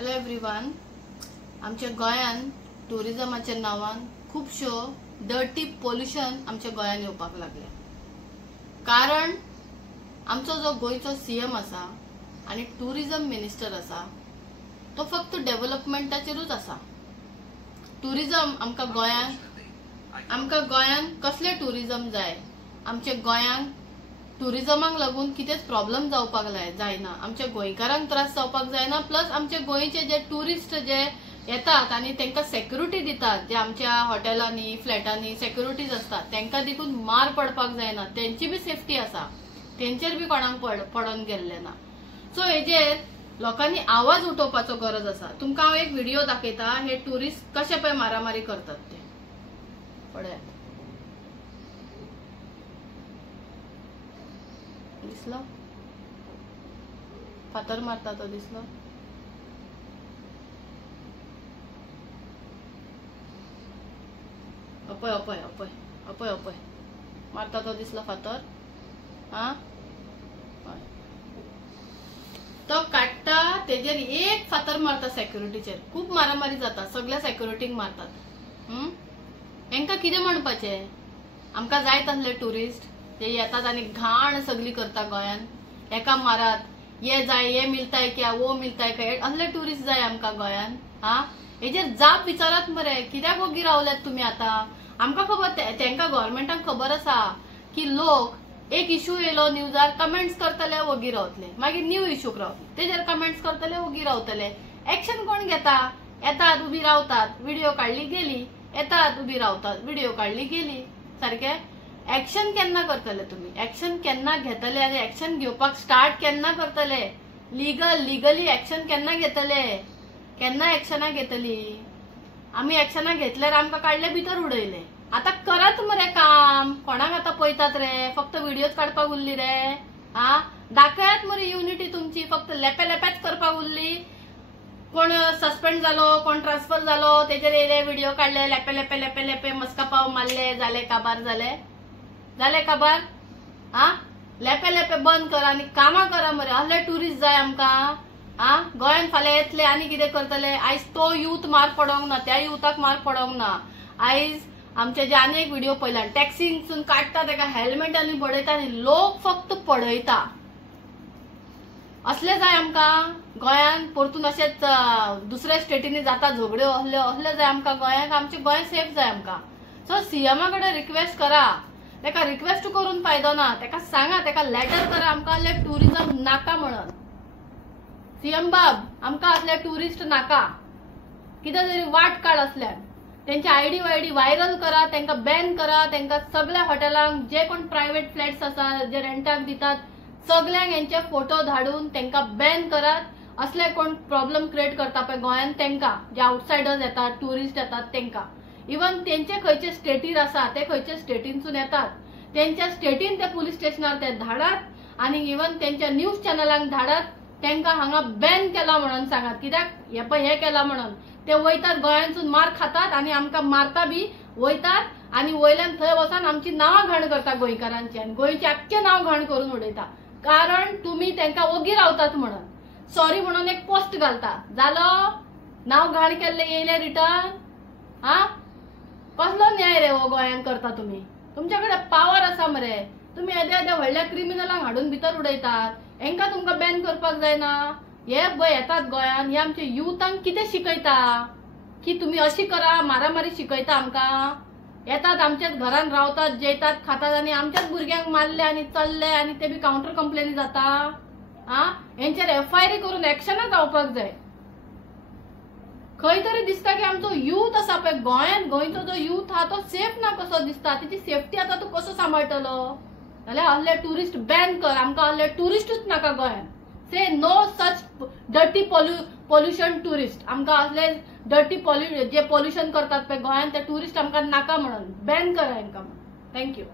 Hello everyone. आमच्या गोंयान टुरिजमाच्या नावान खूबश्यो डर्टी पोल्युशन आमच्या गोंयान येवपाक लागले. कारण आमचो जो गोंयचो सीएम आसा आणि टुरिजम मिनिस्टर आसा तो फक्त डेव्हलपमेंटाचेरूच आसा. टुरिजम आमकां गोंयान कसले टुरिजम जाय, आमच्या गोंयांक टुरिजमाक लागून कितेंच प्रॉब्लेम जावपाक जायना, आमच्या गोंयकारांक त्रास जावपाक जायना. प्लस आमचे गोंयचे जे टुरिस्ट जे येतात आणि तांकां सेक्युरिटी दितात, जे आमच्या हॉटेलांनी फ्लॅटांनी सेक्युरिटीज असतात तांकां देखून मार पडपाक जायना, त्यांची बी सेफ्टी आसा, तेंचेर बी कोणाक पडून गेल्ले ना. सो हेजेर लोकांनी आवाज उठोवपाचो गरज आसा. तुमकां हांव एक व्हिडिओ दाखयता, हे टुरिस्ट कशे पळय मारामारी करतात ते पळयात. दिसलो फातर मारता तो दिसलो. अपय अपय अपय अपय अपय मारता तो दिसलो फातर. हा तो काढता तेजेर एक फातर मारता सेक्युरिटीचेर. खूप मारामारी जाता, सगळ्या सेक्युरिटीक मारतात. हेंका कितें म्हणपाचे? आमकां जाय तसले टुरिस्ट ते येतात आणि घाण सगळी करता गोंयान. एका मारात ये जाय, ये मिलताय क्या, वो मिलताय क्या, असले टुरिस्ट जाय आमकां गोंयान. हेजेर जाप विचारात मरे, कित्याक वगी रावल्यात तुमी आतां? आमकां खबर, तेंकां गव्हर्नमेंटाक खबर आसा की लोक एक इश्यू येयलो न्यूजार कमेंट्स करतले वगी रावतले, मागीर न्यू इश्यूक रावतले, तेजेर कमेंट्स करतले वगी रावतले. एक्शन कोण घेता? येतात उबी रावतात, व्हिडिओ काढली गेली, येतात उबी रावतात, व्हिडिओ काढली गेली. सारखे एक्शन केन्ना करतले तुमी? एक्शन केन्ना घेतले आणि एक्शन घेवपाक स्टार्ट केन्ना करतले? लिगली एक्शन केन्ना घेतले? केन्ना एक्शनां घेतली? आम्ही एक्शनां घेतल्यार आमकां काडले भितर उडयले. आता करात मरे काम, कोणाक आता पळयतात रे? फक्त व्हिडिओज काडपाक उरली रे? दाखयात मरे युनिटी तुमची, फक्त लेप्याच करपाक उरली. कोण सस्पेंड जालो, कोण ट्रान्सफर जालो, तेजेर येयले व्हिडिओ काढले, लेपे मस्का पाव मारले, जाले काबार, जाले काबार. लेपे बंद करा आणि कामां करा मरे. असले टुरिस्ट जाय आमकां. गोंयान फाल्यां येतले आनी कितें करतले? आयज तो यूथ मार पडोंक ना, त्या युथाक मार पडोंक ना. आयज आमचे जे आनी एक व्हिडिओ पळयला, टॅक्सीसून काडटा तेका हेल्मेटांनी पडयता आनी लोक फक्त पडयता. असले जाय आमकां गोंयान. परतून अशेच दुसऱ्या स्टेटींनी जाता झगड्यो, असले जाय आमकां गोंयाक. आमचे गोंय सेफ जाय आमकां. सो सीएमा कडेन रिक्वेस्ट करा. तेका रिक्वेस्ट करून फायदो ना, तेका सांगा, तेका लेटर करा आमकां असले टुरिजम नाका म्हणून. सीएम बाब, आमकां असले टुरिस्ट नाका. कितें तरी वाट काड असल्यान. त्यांचे आयडी व्हायरल करा, तांकां बॅन करा. तांकां सगळ्या हॉटेलांक जे कोण प्रायव्हेट फ्लॅट्स आसा जे रेंटाक दितात सगळ्यांक यांचे फोटो धाडून तांकां बॅन करात. असले कोण प्रॉब्लेम क्रिएट करता पळय गोंयान तांकां, जे आउटसायडर्स येतात, टुरिस्ट येतात तांकां. इवन तेंचे खंयचे स्टेटीर आसा ते खंयचे स्टेटीनसून येतात, तेंच्या स्टेटीन ते पुलीस स्टेशनार ते धाडात आणि इवन तेंच्या न्यूज चॅनलांक धाडात. तांकां हांगा बॅन केला म्हणून सांगात. कित्याक हे पळय हे केला म्हणून ते वयतात गोंयांसून मार खातात आणि आमकां मारता बी वयतात आणि वयल्यान थंय वचून आमची नांवां घाण करता गोंयकारांची आणि गोंयचे आख्खे नांव घाण करून उडयता. कारण तुम्ही तांकां वगी रावतात म्हणून. सॉरी म्हणून एक पोस्ट घालता, जालो नांव घाण केल्ले येयले रिटर्न. कसलो न्याय रे हो गोंयान करता तुम्ही? तुमच्याकडे पावर आसा मरे. तुम्ही येद्या व्हडल्या क्रिमिनलांक हाडून भितर उडयतात. हेंकां तुमकां बॅन करपाक जायना? हे पळय येतात गोंयान, हे आमच्या युथांक कितें शिकयता की तुम्ही अशी करा, मारामारी शिकयता आमकां. येतात आमच्याच घरान रावतात, जेयतात, खातात आणि आमच्याच भुरग्यांक मारले आणि चल्ले आणि ते बी काउंटर कंप्लेनी जाता. हेंचेर एफआयआर करून एक्शनां जावपाक जाय. खंय तरी दिसता की आमचो यूथ आसा पळय गोंयान, गोंयचो जो यूथ हा तो सेफ ना कसो दिसता. तिची सेफ्टी आता तूं कसो सांबाळटलो? जाल्यार असले टुरिस्ट बॅन कर. आमकां असले टुरिस्टूच नाका गोंयान. Say no such dirty pollution tourist. आमकां असले डर्टी जे पोल्युशन करतात पळय गोंयान ते टुरिस्ट आमकां नाका म्हणून बॅन करा हेंकां. थँक्यू.